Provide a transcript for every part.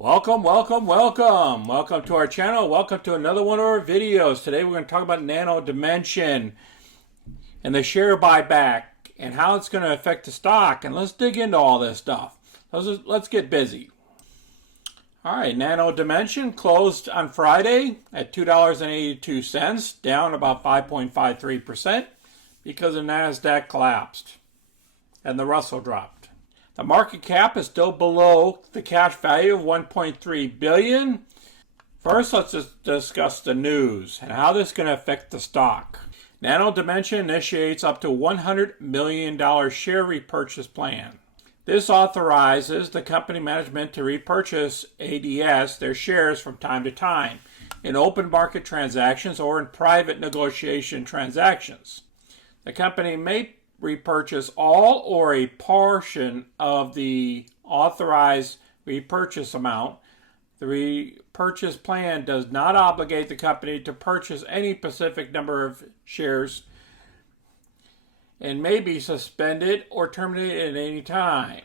Welcome to our channel. Welcome to another one of our videos. Today we're going to talk about Nano Dimension and the share buyback and how it's going to affect the stock. And let's dig into all this stuff. Let's get busy. All right, Nano Dimension closed on Friday at $2.82, down about 5.53% because the NASDAQ collapsed and the Russell dropped. The market cap is still below the cash value of $1.3 billion. First, let's just discuss the news and how this is going to affect the stock. Nano Dimension initiates up to $100 million share repurchase plan. This authorizes the company management to repurchase ADS, their shares, from time to time in open market transactions or in private negotiation transactions. The company may repurchase all or a portion of the authorized repurchase amount. The repurchase plan does not obligate the company to purchase any specific number of shares and may be suspended or terminated at any time.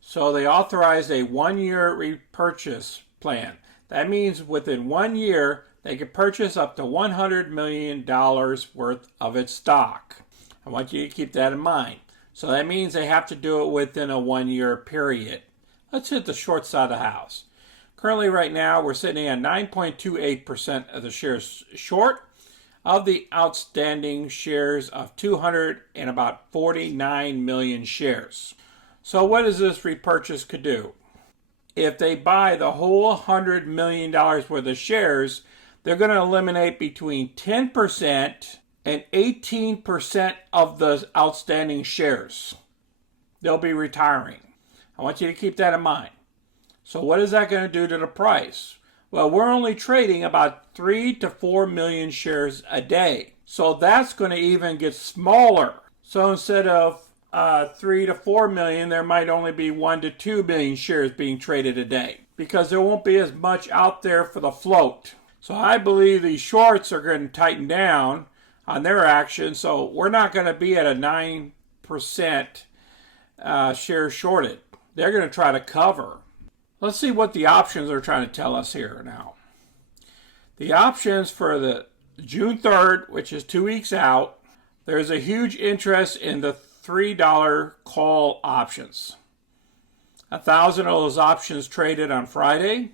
So they authorized a one-year repurchase plan. That means within 1 year, they can purchase up to $100 million worth of its stock. I want you to keep that in mind. So that means they have to do it within a 1 year period. Let's hit the short side of the house. Currently right now we're sitting at 9.28% of the shares short of the outstanding shares of 249 million shares. So what does this repurchase could do? If they buy the whole $100 million worth of shares, they're going to eliminate between 10% and 18% of the outstanding shares. They'll be retiring. I want you to keep that in mind. So what is that going to do to the price? Well, we're only trading about 3 to 4 million shares a day. So that's going to even get smaller. So instead of 3 to 4 million, there might only be 1 to 2 million shares being traded a day because there won't be as much out there for the float. So I believe these shorts are going to tighten down on their action, so we're not going to be at a 9% share shorted. They're going to try to cover. Let's see what the options are trying to tell us here now. The options for the June 3rd, which is 2 weeks out, there's a huge interest in the $3 call options. 1,000 of those options traded on Friday.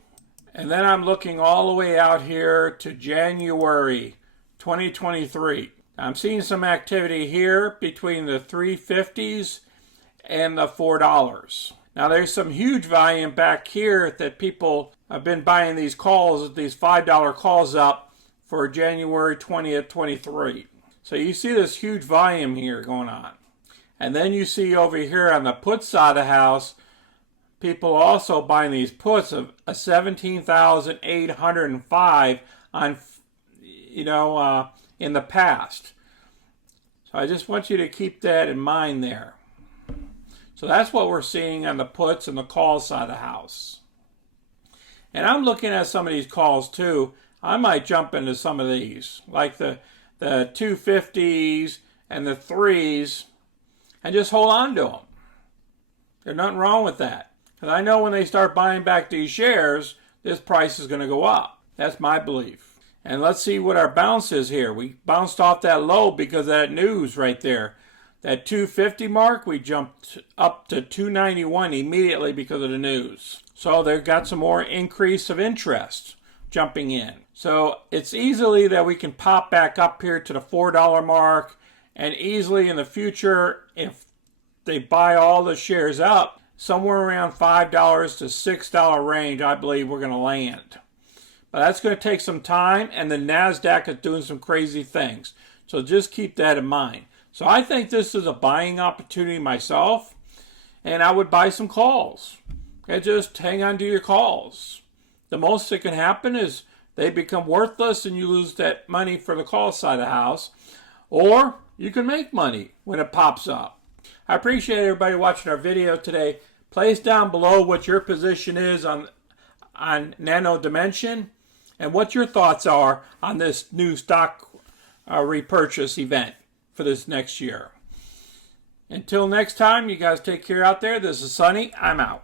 And then I'm looking all the way out here to January 2023. I'm seeing some activity here between the 350s and the $4. Now there's some huge volume back here that people have been buying these calls, these $5 calls up for January 20th, 23. So you see this huge volume here going on. And then you see over here on the put side of the house, people also buying these puts of a 17,805 on in the past. So I just want you to keep that in mind there. So that's what we're seeing on the puts and the call side of the house. And I'm looking at some of these calls too. I might jump into some of these, like the 250s and the 3s, and just hold on to them. There's nothing wrong with that. Because I know when they start buying back these shares, this price is going to go up. That's my belief. And let's see what our bounce is here. We bounced off that low because of that news right there. That 250 mark, we jumped up to 291 immediately because of the news. So they've got some more increase of interest jumping in. So it's easily that we can pop back up here to the $4 mark, and easily in the future, if they buy all the shares up, somewhere around $5 to $6 range, I believe we're going to land. But that's going to take some time, and the NASDAQ is doing some crazy things. So just keep that in mind. So I think this is a buying opportunity myself, and I would buy some calls. Okay, just hang on to your calls. The most that can happen is they become worthless and you lose that money for the call side of the house. Or you can make money when it pops up. I appreciate everybody watching our video today. Place down below what your position is on Nano Dimension and what your thoughts are on this new stock repurchase event for this next year. Until next time, you guys take care out there. This is Sonny. I'm out.